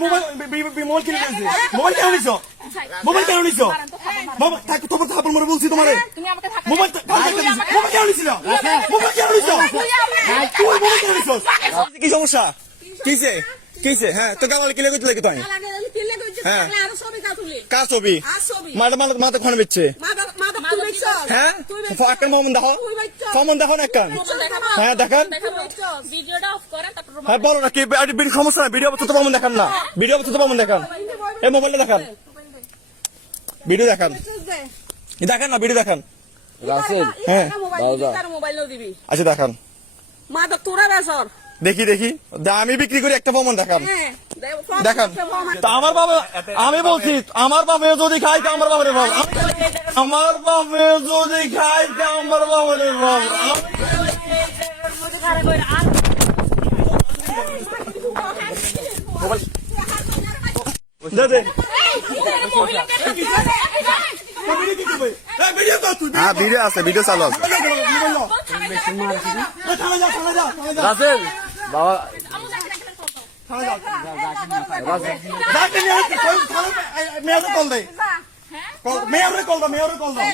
Mobile কিনে দিয়েছে mobile কেন নিছো মোবাইল কেন নিছো তোমার থাপড় মারে বলছি তোমারে মোবাইল মোবাইল কেন নিছিল মোবাইল কেন নিছো তুই মোবাইল কেন নিছো কি সমস্যা কিসে কিসে হ্যাঁ তো গাওয়ালে কিলে কইতে লাগে তুই হ্যাঁ কার ছবি মাথা খান বেচছে হ্যাঁ একটা মোমন দেখো মোমন দেখো না একটা হ্যাঁ দেখান হ্যাঁ বলো না কি সমস্যা না ভিডিও তো মোমন দেখান না ভিডিও তো মোমন দেখান এই মোবাইলটা দেখান ভিডিও দেখান দেখান না ভিডিও দেখান রাসেল হ্যাঁ আচ্ছা দেখান দেখি দেখি আমি বিক্রি করি একটা প্রমাণ দেখান দেখান তা আমার বাবা আমি বলছি আমার বাবা যদি খাই তা আমার বাবার বাবা আমার বাবা যদি খাই তা আমার বাবার বাবা ভিডিও আছে ভিডিও চালু আছে রাসেল বাবা মেয়রে কল দেয় মেয়রে কল দাও মেয়রে কল দাও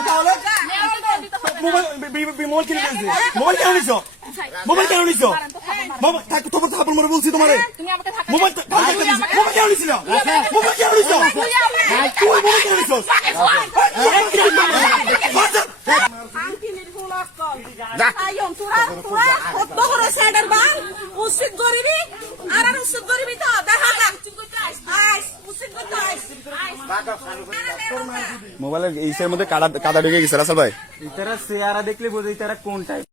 তাহলে মোবাইল কিনে দিয়েছে মোবাইল কেন নিছো মোবাইল কেন নিছো তোমার থাপড় মারে বলছি তোমারে মোবাইল মোবাইল কেন নিছিল মোবাইল কেন নিছো তুই মোবাইল কেন নিছো মোবাইলের ইসের মধ্যে কাদা ঢুকে গেছে রাসেল ভাই ইতারা চেহারা দেখলে বোঝে ইতারা কোন টাইপ।